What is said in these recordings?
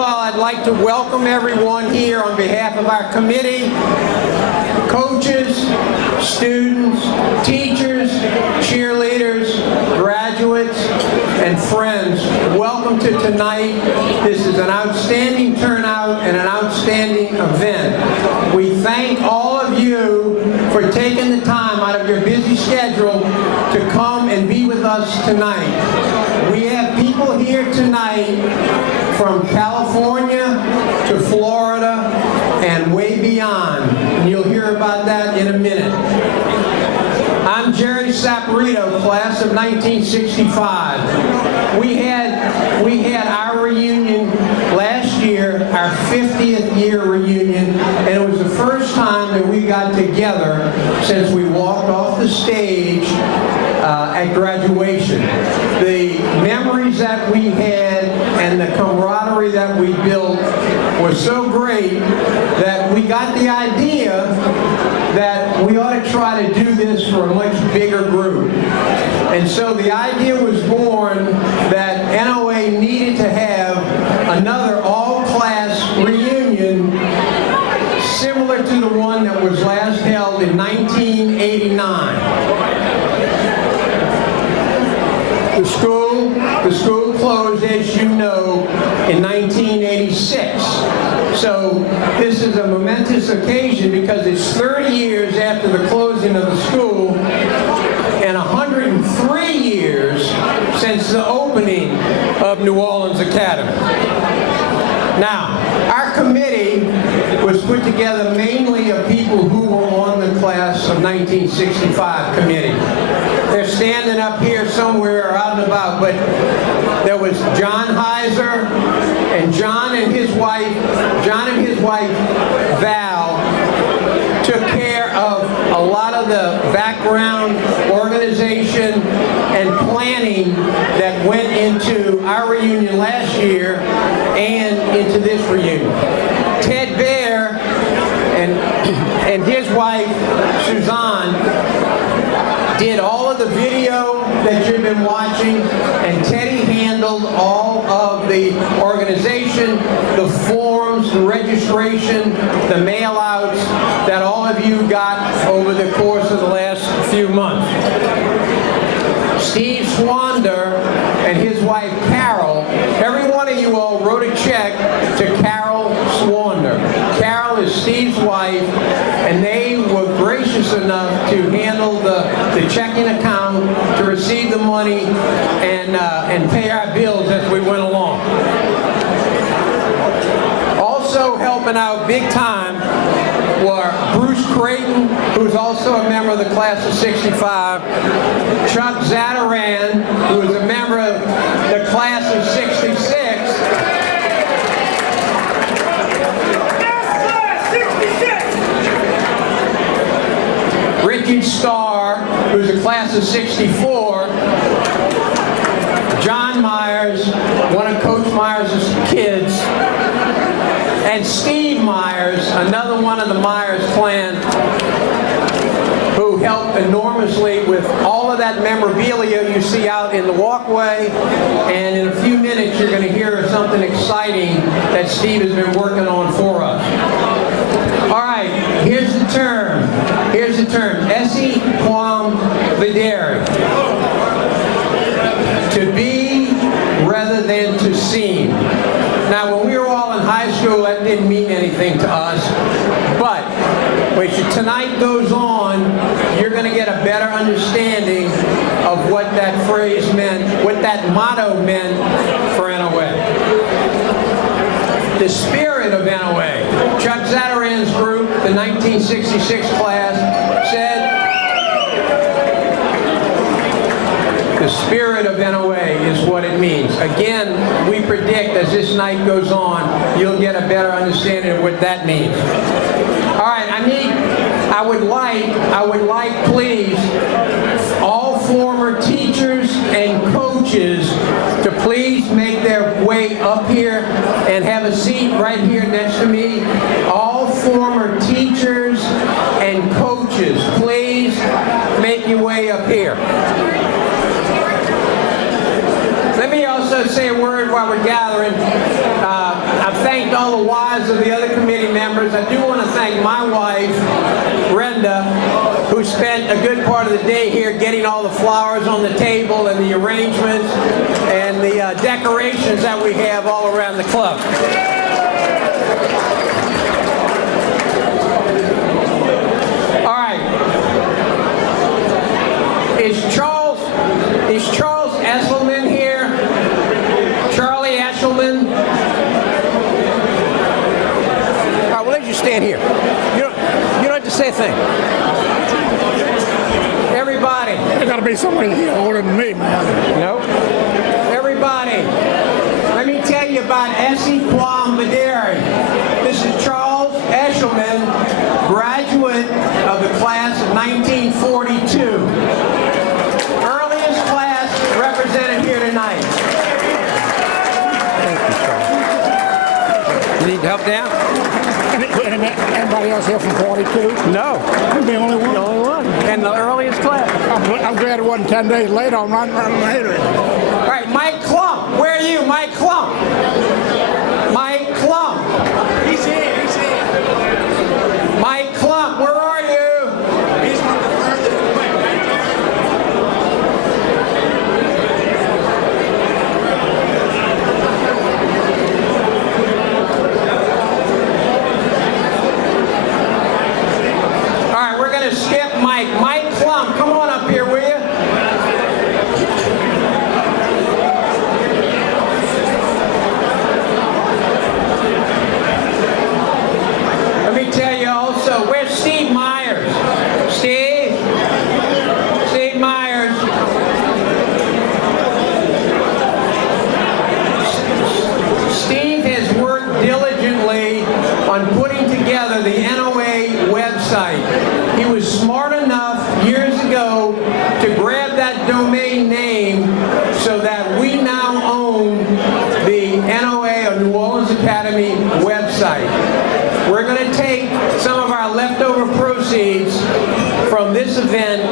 all, I'd like to welcome everyone here on behalf of our committee, coaches, students, teachers, cheerleaders, graduates, and friends. Welcome to tonight. This is an outstanding turnout and an outstanding event. We thank all of you for taking the time out of your busy schedule to come and be with us tonight. We have people here tonight from California to Florida and way beyond. And you'll hear about that in a minute. I'm Jerry Saporito, class of 1965. We had our reunion last year, our 50th year reunion, and it was the first time that we got together since we walked off the stage at graduation. The memories that we had and the camaraderie that we built was so great that we got the idea that we ought to try to do this for a much bigger group. And so the idea was born that NOA needed to have another all-class reunion similar to the one that was last held in 1989. The school closed, as you know, in 1986. So this is a momentous occasion because it's 30 years after the closing of the school and 103 years since the opening of New Orleans Academy. Now, our committee was put together mainly of people who were on the class of 1965 committee. They're standing up here somewhere or out and about, but there was John Heiser, and John and his wife Val took care of a lot of the background organization and planning that went into our reunion last year and into this reunion. Ted Baer and his wife Suzanne did all of the video that you've been watching, and Teddy handled all of the organization, the forms, the registration, the mail-outs that all of you got over the course of the last few months. Steve Swander and his wife Carol, every one of you all wrote a check to Carol Swander. Carol is Steve's wife, and they were gracious enough to handle the checking account, to receive the money, and pay our bills as we went along. Also helping out big time were Bruce Creighton, who's also a member of the class of 65, Chuck Zadaran, who is a member of the class of 66, Richard Starr, who's a class of 64, John Myers, one of Coach Myers' kids, and Steve Myers, another one of the Myers clan, who helped enormously with all of that memorabilia you see out in the walkway. And in a few minutes, you're going to hear something exciting that Steve has been working on for us. All right, here's the term. Esse quam videre. To be rather than to seem. Now, when we were all in high school, that didn't mean anything to us. But when tonight goes on, you're going to get a better understanding of what that phrase meant, what that motto meant for NOA. The spirit of NOA. Chuck Zadaran's group, the 1966 class, said, the spirit of NOA is what it means. Again, we predict as this night goes on, you'll get a better understanding of what that means. All right, I would like, please, all former teachers and coaches to please make their way up here and have a seat right here next to me. All former teachers and coaches, please make your way up here. Let me also also say a word while we're gathering. I've thanked all the wives of the other committee members. I do want to thank my wife, Brenda, who spent a good part of the day here getting all the flowers on the table and the arrangements and the decorations that we have all around the club. All right. Is Charles Esselman here? Charlie Esselman? All right, we'll let you stand here. You don't have to say a thing. Everybody. There got to be somebody here older than me, man. Nope. Everybody, let me tell you about Metairie. This is Charles Esselman, graduate of the class of 1942. Earliest class represented here tonight. Thank you, Charles. You need help down? Anybody else here from 42? No. I'm the only one. The only one. And the earliest class. I'm glad it wasn't 10 days later. I'm running later. All right, Mike Klump. Where are you, Mike Klump? Mike Klump. He's here, he's here. Mike Klump, where are you? He's one of the furthest away, right there. All right, we're going to skip Mike. Mike Klump, come on up here, will you? Let me tell you also, where's Steve Myers? Steve? Steve Myers. Steve has worked diligently on putting together the NOA website. He was smart enough years ago to grab that domain name so that we now own the NOA, or New Orleans Academy website. We're going to take some of our leftover proceeds from this event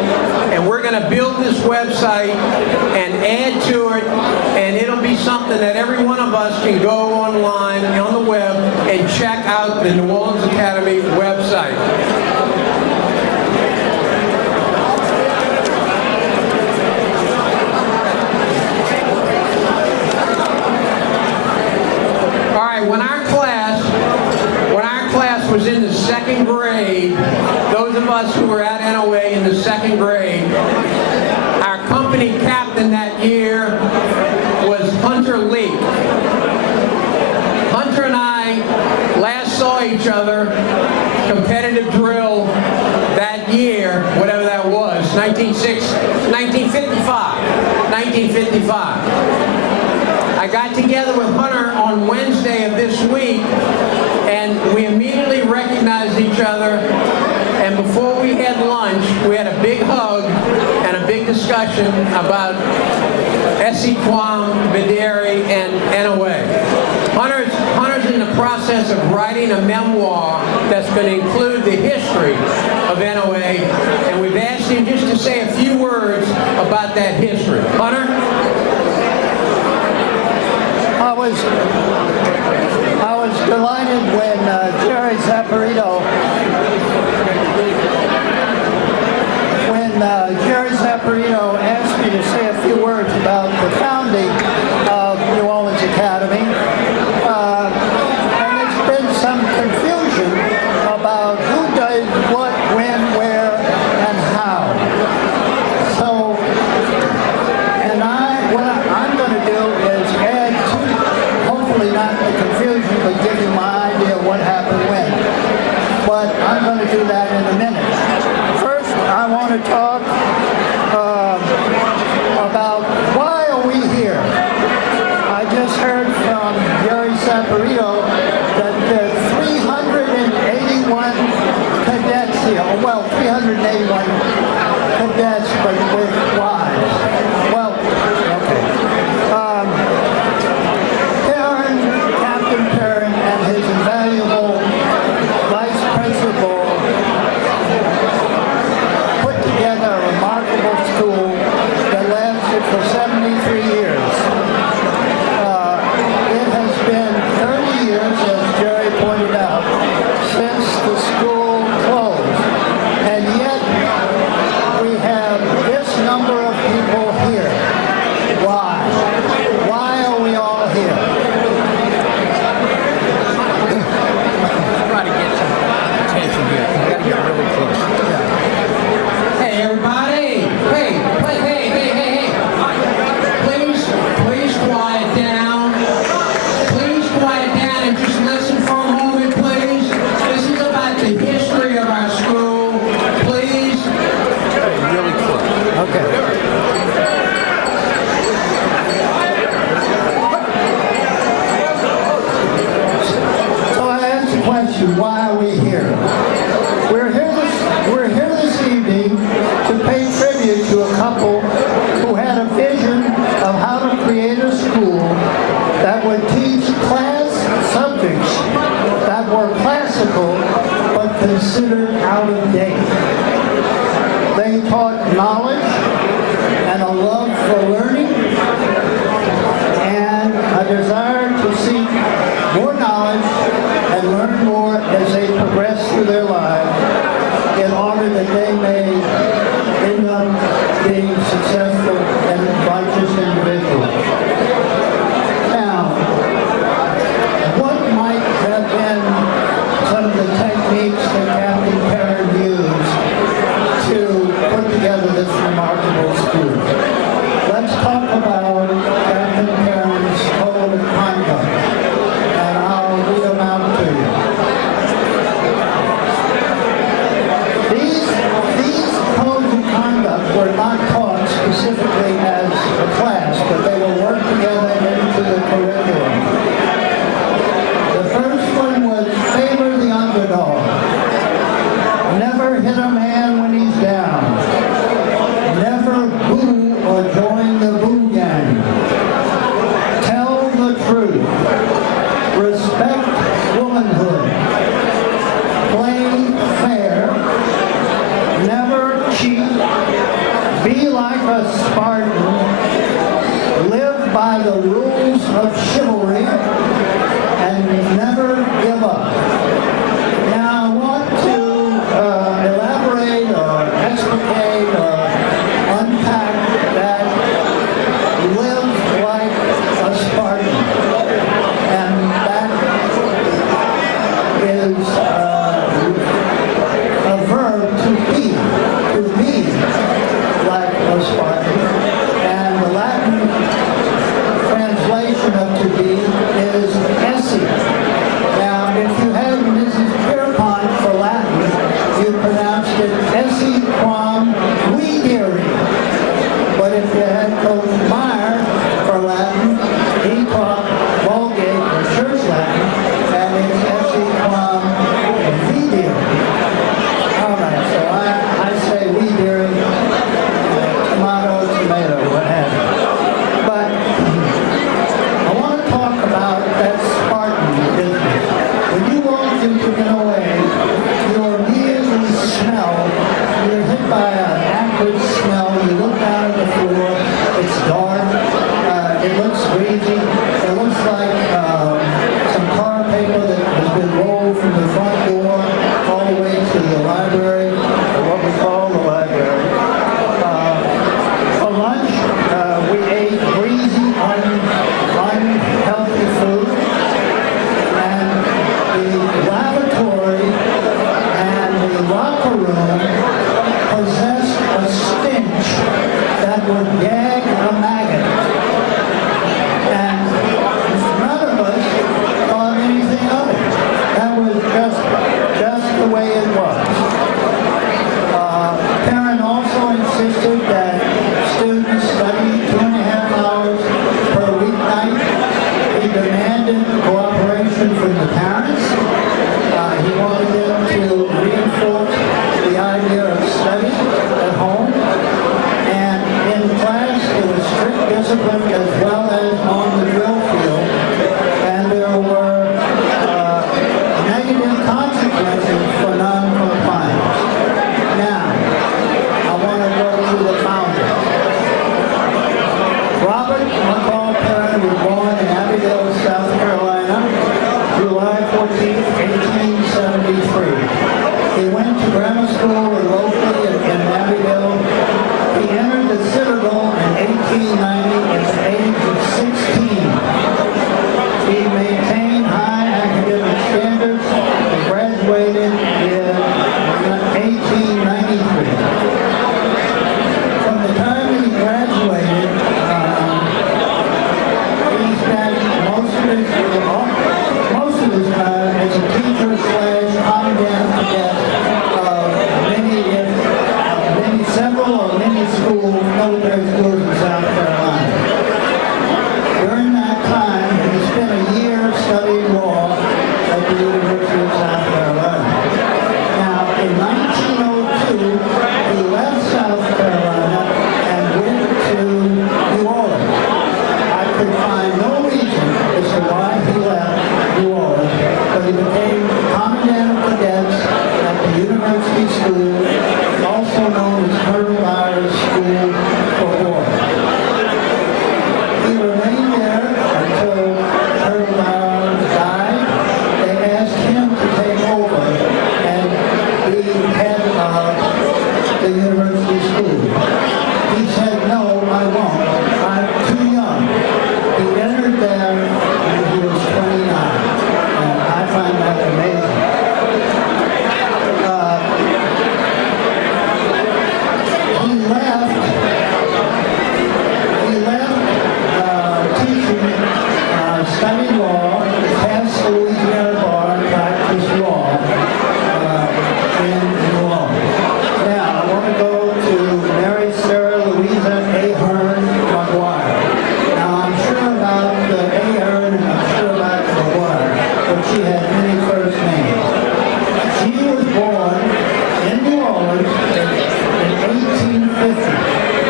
and we're going to build this website and add to it, and it'll be something that every one of us can go online on the web and check out the New Orleans Academy website. All right, when our class was in the second grade, those of us who were at NOA in the second grade, our company captain that year was Hunter Leak. Hunter and I last saw each other, competitive drill, that year, whatever that was, 1955. I got together with Hunter on Wednesday of this week, and we immediately recognized each other, and before we had lunch, we had a big hug and a big discussion about Metairie and NOA. Hunter's in the process of writing a memoir that's going to include the history of NOA, and we've asked him just to say a few words about that history. Hunter? I was delighted when Jerry Zapparito asked me to say a few words about the founding of New Orleans Academy. And there's been some confusion about who did what, when, where, and how. So, and what I'm going to do is add to, hopefully not the confusion, but give you my idea of what happened when. But I'm going to do that in a minute. First, I want to talk about why are we here? create a school that would teach class subjects that were classical but considered out of date. They taught knowledge and a love for learning and a desire to seek more knowledge and learn more as they progress through their lives in order that they may end up being successful and righteous individuals. Now, what might have been some of the techniques that Captain Perrin used to put together this remarkable school? Let's talk about Captain Perrin's code of conduct, and I'll read them out to you. These codes of conduct were not taught specifically as a class, but they were worked together into the curriculum. The first one was favor the underdog. Never hit a man when he's down. Never boo or join the boo gang. Tell the truth. Respect womanhood. Play fair. Never cheat. Be like a Spartan. Live by the rules of chivalry. And never give up. Now I want to elaborate or explicate or unpack that live like a Spartan. And that is a verb to be like a Spartan. And the Latin translation of to could find no reason as to why he left New Orleans, but he became Commandant of Cadets at the University School, also known as Colonel Byers School for War. He remained there until Colonel Byers died. They asked him to take over and be head of the university school. He said, "No, I won't. I'm too young." He entered there when he was 29, and I find that amazing. He left teaching, studied law, passed the Louisiana bar, and practiced law in New Orleans. Now, I want to go to Mary Sarah Louisa Ahern McGuire. Now, I'm sure about the Ahern and I'm sure about McGuire, but she had many first names. She was born in New Orleans in 1850.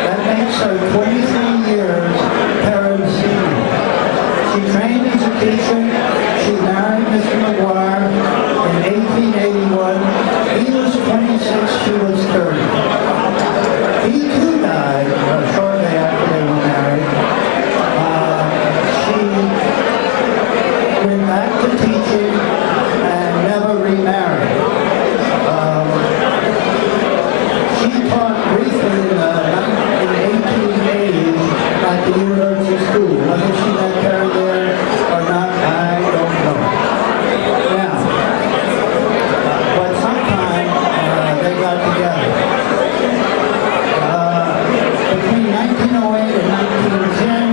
That makes her 23 years parent senior. She trained as a teacher. She married Mr. McGuire in 1881. He was 26, she was 30. He too died shortly after they were married. She went back to teaching and never remarried. She taught briefly in the 1880s at the University School. Whether she got carried there or not, I don't know. Now, but sometime they got together. Between 1908 and 1910,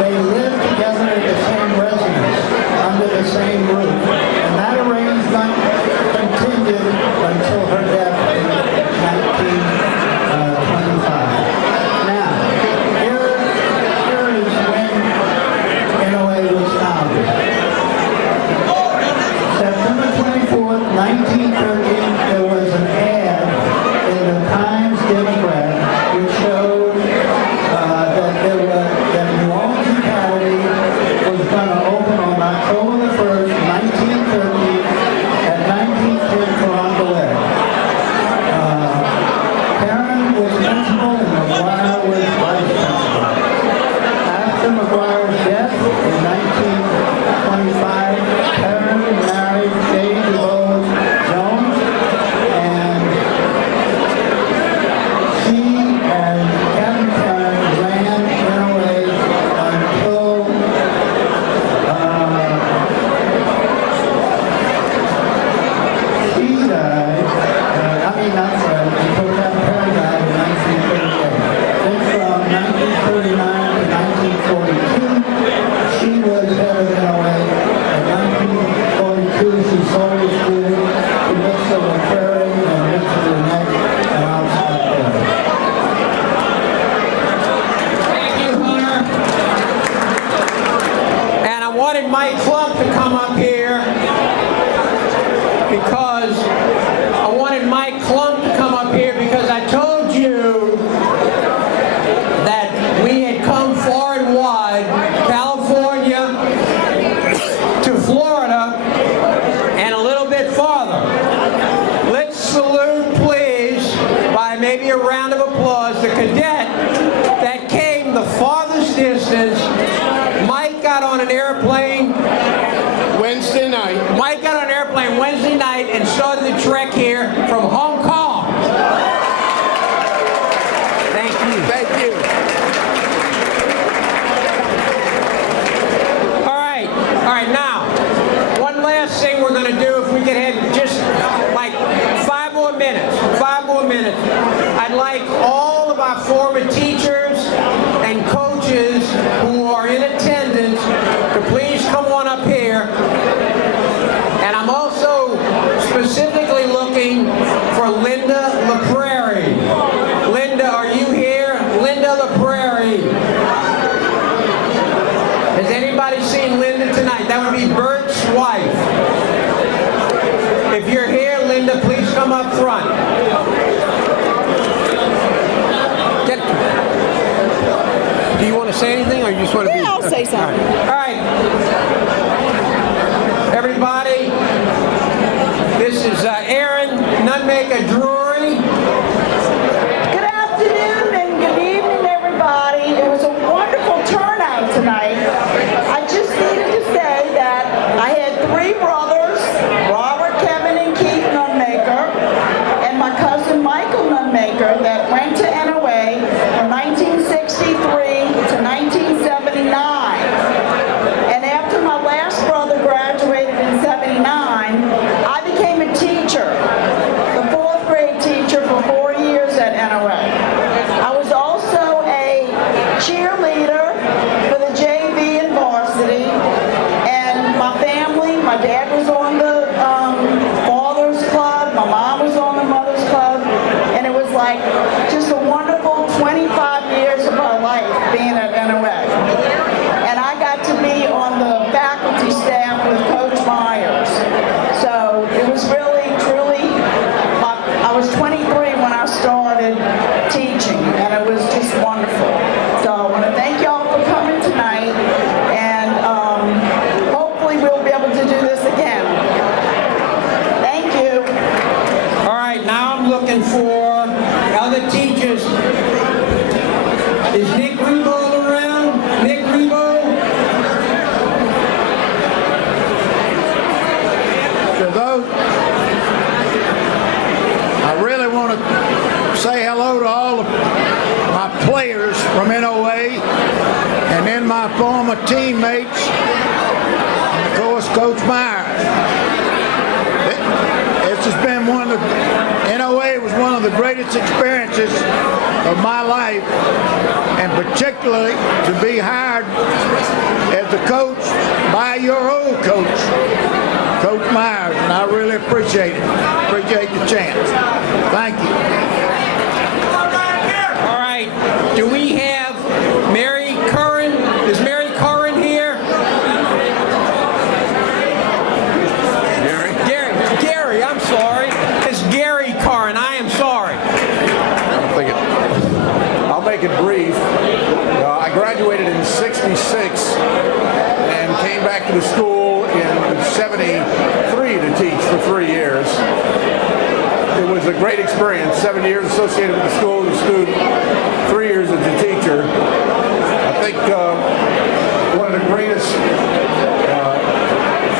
they lived together in the same residence, under the same roof. And that arrangement continued until her death in 1925. Now, here is when NOA was founded. September 24th, 1913, there was an ad in the Times Democrat which showed that New Orleans Academy was going to open on October the 1st, 1913 at 1910 Carondelet. Karen was principal and McGuire was vice principal. After McGuire's death in 1925, Karen married J. DuBose Jones, and she and Captain Karen ran NOA until she died. Until Captain Karen died in 1938. Then from 1939 to 1942, she was head of NOA. In 1942, she sold the school to Mr. Metairie and Mr. Lynette, and I'll stop there. Thank you, Hunter. And I wanted Mike Clump to come up here because I told you that we had come far and wide, California to Florida and a little bit farther. Let's salute, please, by maybe a round of applause, the cadet that came the farthest distance. Mike got on an airplane Wednesday night. Mike got on an airplane Wednesday night and started the trek here from Hong Kong. Thank you. Thank you. All right, now, one last thing we're going to do, if we could have just like 5 more minutes. I'd like all of our former teachers and coaches who are in attendance to please come on up here. And I'm also specifically looking for Linda LaPrairie. Linda, are you here? Linda LaPrairie. Has anybody seen Linda tonight? That would be Bert's wife. If you're here, Linda, please come up front. Do you want to to say anything, or you just want to be? Yeah, I'll say something. All right. Everybody, this is Aaron Nutmaker Drury. Good afternoon and good evening, everybody. It was a wonderful turnout tonight. I just needed to say that I had 3 brothers, Robert, Kevin, and Keith Nutmaker, and my cousin Michael Nutmaker that went to NOA from 1963 to 1979. And after my last brother graduated in 79, I became a teacher, the 4th grade teacher for 4 years at NOA. I was also a cheerleader for the JV and varsity, and my family, my dad was on the father's club, my mom was on the mother's club, and it was like just a wonderful 25 years of our life being at NOA. And I got to be on the faculty staff with Coach Myers. So it was really, truly, I was 23 when I started teaching, and it was just wonderful. So I want to thank y'all for coming tonight, and hopefully we'll be able to do this again. Thank you. All right, now I'm looking for other teachers. Is Nick Rebo around? Nick Rebo? To those, I really want to say hello to all of my players from NOA, and then my former teammates, and of course Coach Myers. This has been NOA was one of the greatest experiences of my life, and particularly to be hired as the coach by your old coach, Coach Myers, and I really appreciate it. Appreciate the chance. Thank you. All right, do we have Mary Curran? Is Mary Curran here? Gary, I'm sorry. It's Gary Curran, I am sorry. I'll make it brief. I graduated in '66 and came back to the school in '73 to teach for 3 years. It was a great experience. 7 years associated with the school as a student, 3 years as a teacher. I think one of the greatest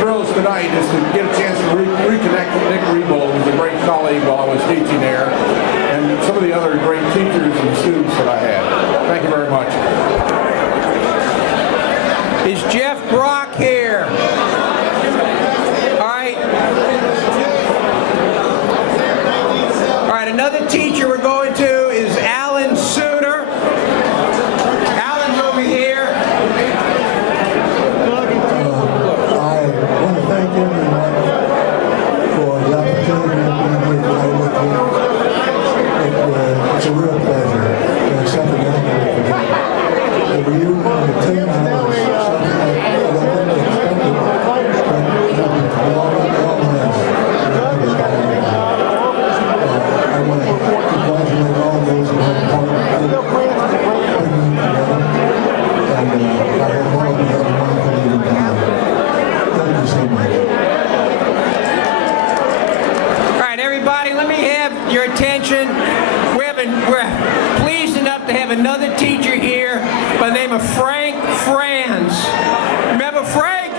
thrills tonight is to get a chance to reconnect with Nick Rebo, who was a great colleague while I was teaching there, and some of the other great teachers and students that I had. Thank you very much. Is Jeff Brock here? All right. All right, another teacher we're going to is Alan Suter. Alan's over here. I want to thank everyone for the opportunity of being here today with you. It's a real pleasure. It's something I never forget. The reunion of the team was something I didn't expect, but I want to congratulate all those who have part of bringing them together. And I hope all of you have a wonderful evening tonight. Thank you so much. All right, everybody, let me have your attention. We're pleased enough to have another teacher here by the name of Frank Franz. Remember Frank?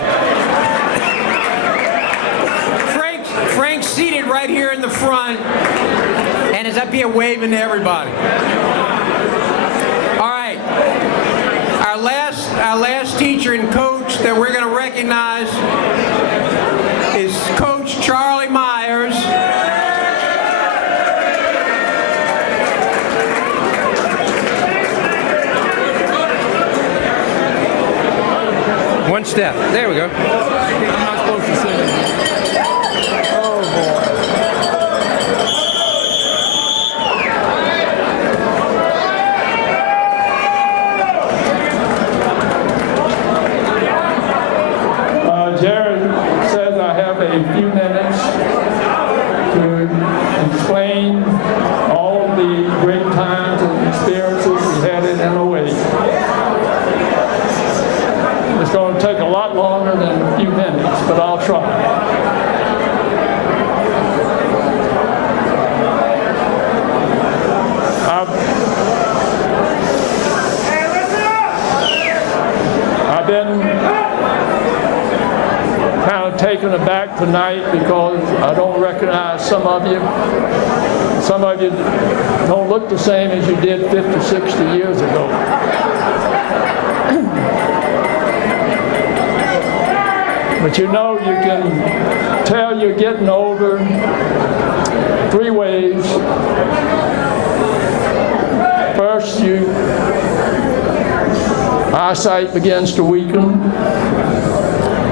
Frank's seated right here in the front and is up here waving to everybody. All right, our last teacher and coach that we're going to recognize is Coach Charlie Myers. One step. There we go. I'm not supposed to sing. Oh boy. Jared says I have a few minutes to explain all the great times and experiences we had at NOA. It's going to take a lot longer than a few minutes, but I'll try. I've been kind of taken aback tonight because I don't recognize some of you. Some of you don't look the same as you did 50, 60 years ago. But you know, you can tell you're getting older 3 ways. First, your eyesight begins to weaken.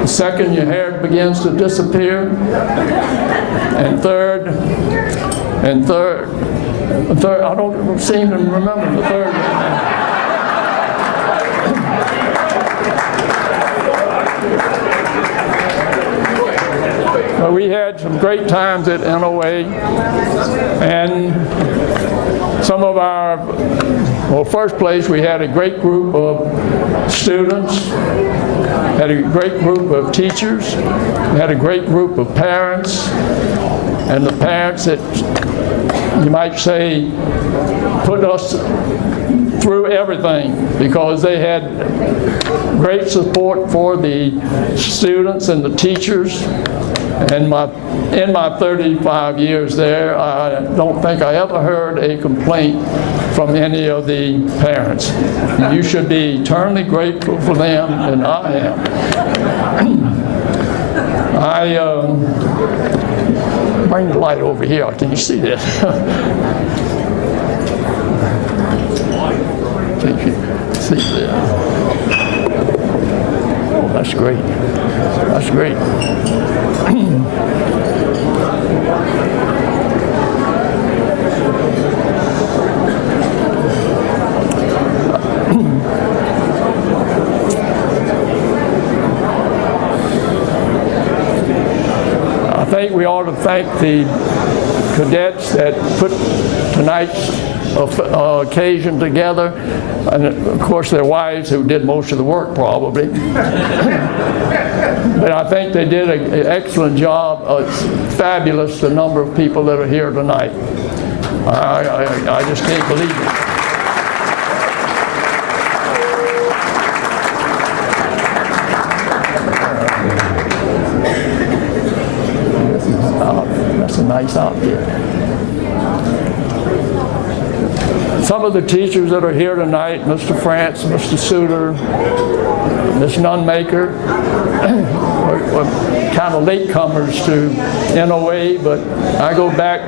Second, your hair begins to disappear. And third, I don't seem to remember the third one. But we had some great times at NOA, and some of our, well, first place, we had a great group of students, had a great group of teachers, had a great group of parents, and the parents that you might say put us through everything because they had great support for the students and the teachers. And in my 35 years there, I don't think I ever heard a complaint from any of the parents. You should be eternally grateful for them, and I am. Bring the light over here. Can you see this? Can you see this? Oh, that's great. That's great. I think we ought to thank the cadets that put tonight's occasion together, and of course their wives who did most of the work probably. But I think they did an excellent job. It's fabulous the number of people that are here tonight. I just can't believe it. That's a nice outfit. Some of the teachers that are here tonight, Mr. France, Mr. Suter, Ms. Nunmaker, were kind of latecomers to NOA, but I go back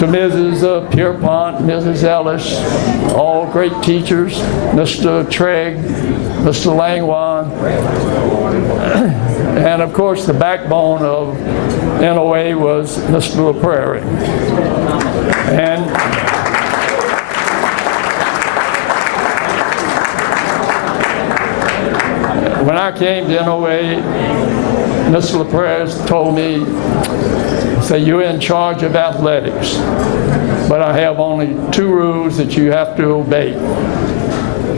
to Mrs. Pierpont, Mrs. Ellis, all great teachers, Mr. Trigg, Mr. Langwan, and of course the backbone of NOA was Mr. LaPrairie. And when I came to NOA, Mr. LaPrairie told me, say, you're in charge of athletics, but I have only 2 rules that you have to obey.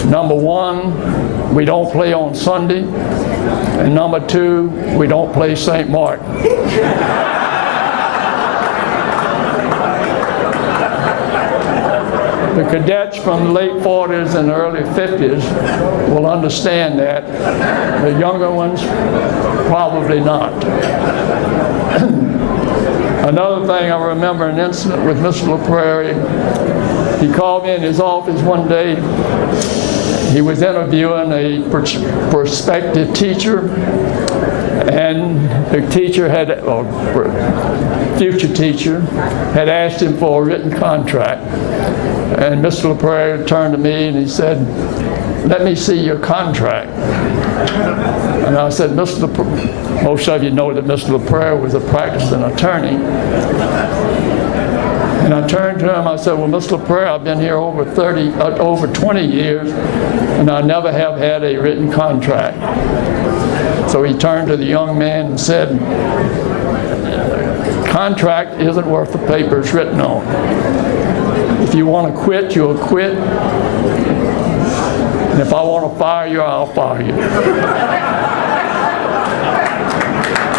Number 1, we don't play on Sunday, and number 2, we don't play St. Martin. The cadets from the late 40s and early 50s will understand that. The younger ones, probably not. Another thing, I remember an incident with Mr. LaPrairie. He called me in his office one day. He was interviewing a prospective teacher, and the teacher had, or future teacher, had asked him for a written contract. And Mr. LaPrairie turned to me and he said, let me see your contract. And I said, most of you know that Mr. LaPrairie was a practicing attorney. And I turned to him, I said, well, Mr. LaPrairie, I've been here over 20 years, and I never have had a written contract. So he turned to the young man and said, contract isn't worth the paper it's written on. If you want to quit, you'll quit. And if I want to fire you, I'll fire you.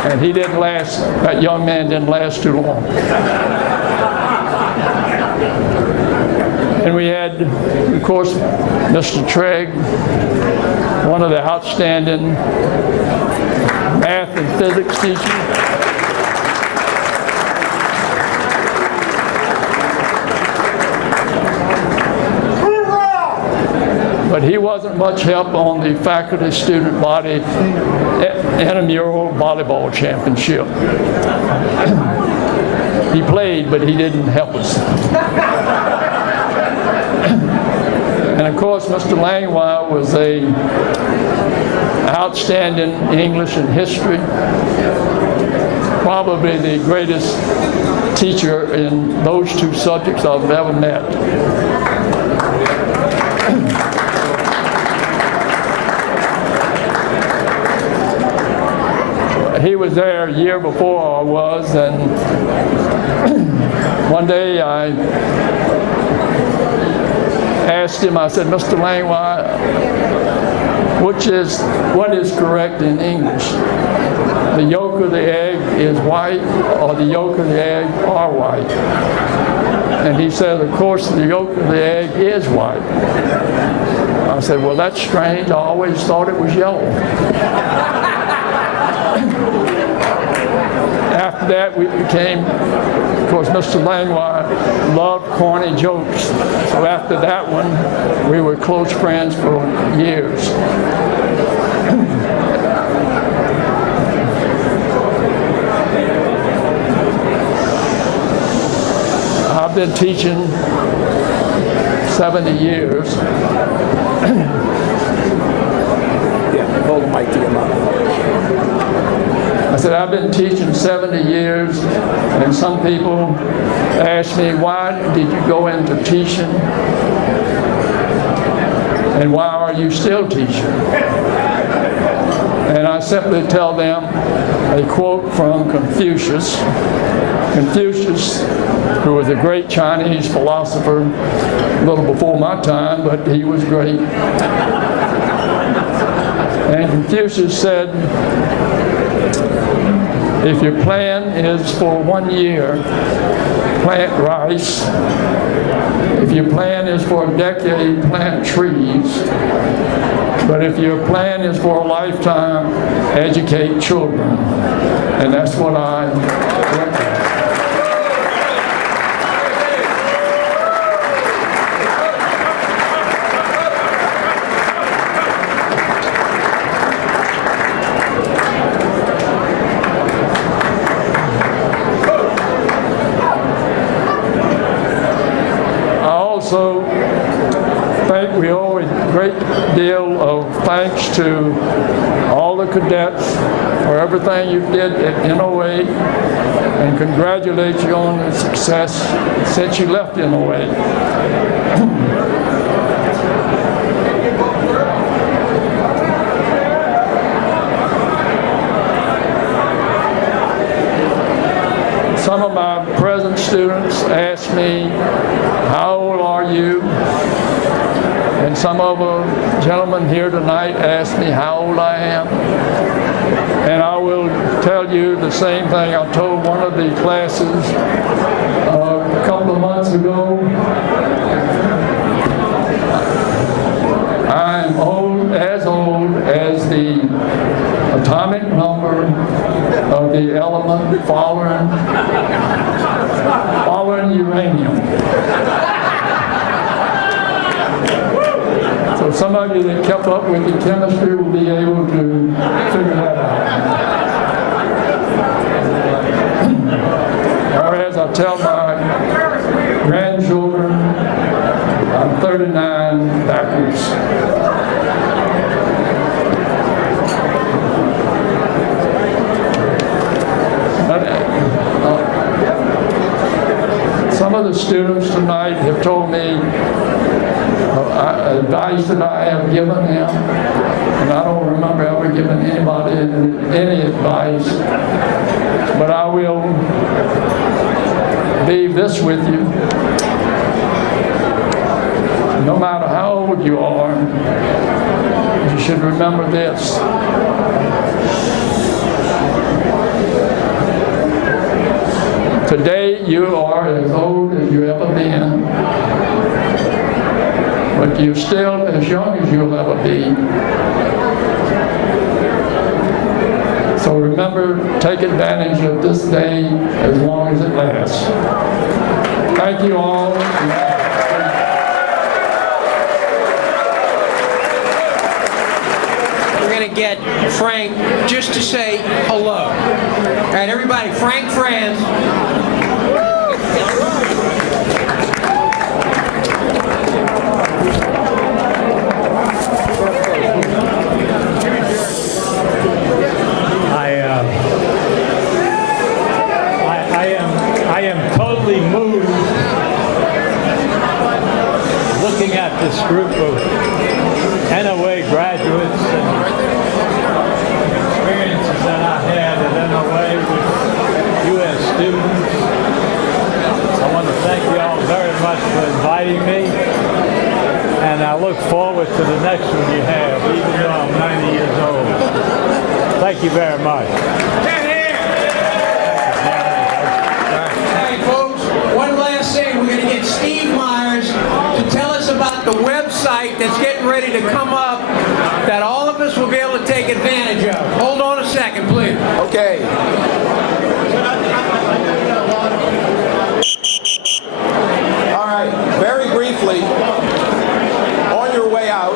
And he didn't last, that young man didn't last too long. And we had, of course, Mr. Trigg, one of the outstanding math and physics teachers. But he wasn't much help on the faculty-student body intramural volleyball championship. He played, but he didn't help us. And of course, Mr. Langlois was a outstanding English and history, probably the greatest teacher in those two subjects I've ever met. He was there a year before I was, and one day I asked him, I said, Mr. Langlois, what is correct in English? The yolk of the egg is white, or the yolk of the egg are white? And he said, of course, the yolk of the egg is white. I said, well, that's strange. I always thought it was yellow. After that, we became, of course, Mr. Langlois loved corny jokes. So after that one, we were close friends for years. I've been teaching 70 years. Yeah, hold the mic to your mouth. I said, I've been teaching 70 years, and some people ask me, why did you go into teaching? And why are you still teaching? And I simply tell them a quote from Confucius. Confucius, who was a great Chinese philosopher, a little before my time, but he was great. And Confucius said, if your plan is for 1 year, plant rice. If your plan is for a decade, plant trees. But if your plan is for a lifetime, educate children. And that's what I recommend. Also, we owe a great deal of thanks to all the cadets for everything you did at NOA, and congratulate you on the success since you left NOA. Some of my present students ask me, how old are you? And some of the gentlemen here tonight ask me how old I am. And I will tell you the same thing I told one of the classes a couple of months ago. I am old as the atomic number of the element following uranium. So some of you that kept up with the chemistry will be able to figure that out. Or as I tell my grandchildren, I'm 39 backwards. Some of the students tonight have told me advice that I have given them, and I don't remember ever giving anybody any advice, but I will leave this with you. No matter how old you are, you should remember this. Today you are as old as you've ever been, but you're still as young as you'll ever be. So remember, take advantage of this day as long as it lasts. Thank you all. We're going to get Frank just to say hello. All right, everybody, Frank Franz. I am totally moved looking at this group of NOA graduates and experiences that I had at NOA with you as students. I want to thank you all very much for inviting me, and I look forward to the next one you have, even though I'm 90 years old. Thank you very much. One last thing, we're going to get Steve Myers to tell us about the website that's getting ready to come up that all of us will be able to take advantage of. Hold on a second, please. Okay. All right, very briefly, on your way out,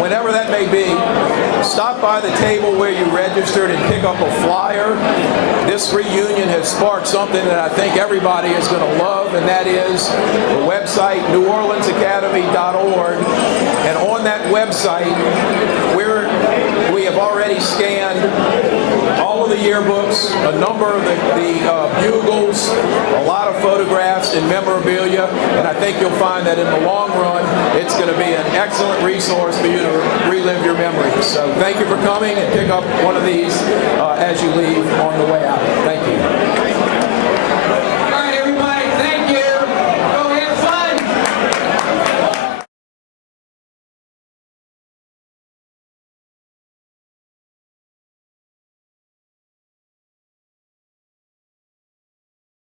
whenever that may be, stop by the table where you registered and pick up a flyer. This reunion has sparked something that I think everybody is going to love, and that is the website neworleansacademy.org. And on that website, we have already scanned all of the yearbooks, a number of the bugles, a lot of photographs and memorabilia, and I think you'll find that in the long run, it's going to be an excellent resource for you to relive your memories. So thank you for coming, and pick up one of these as you leave on the way out. Thank you.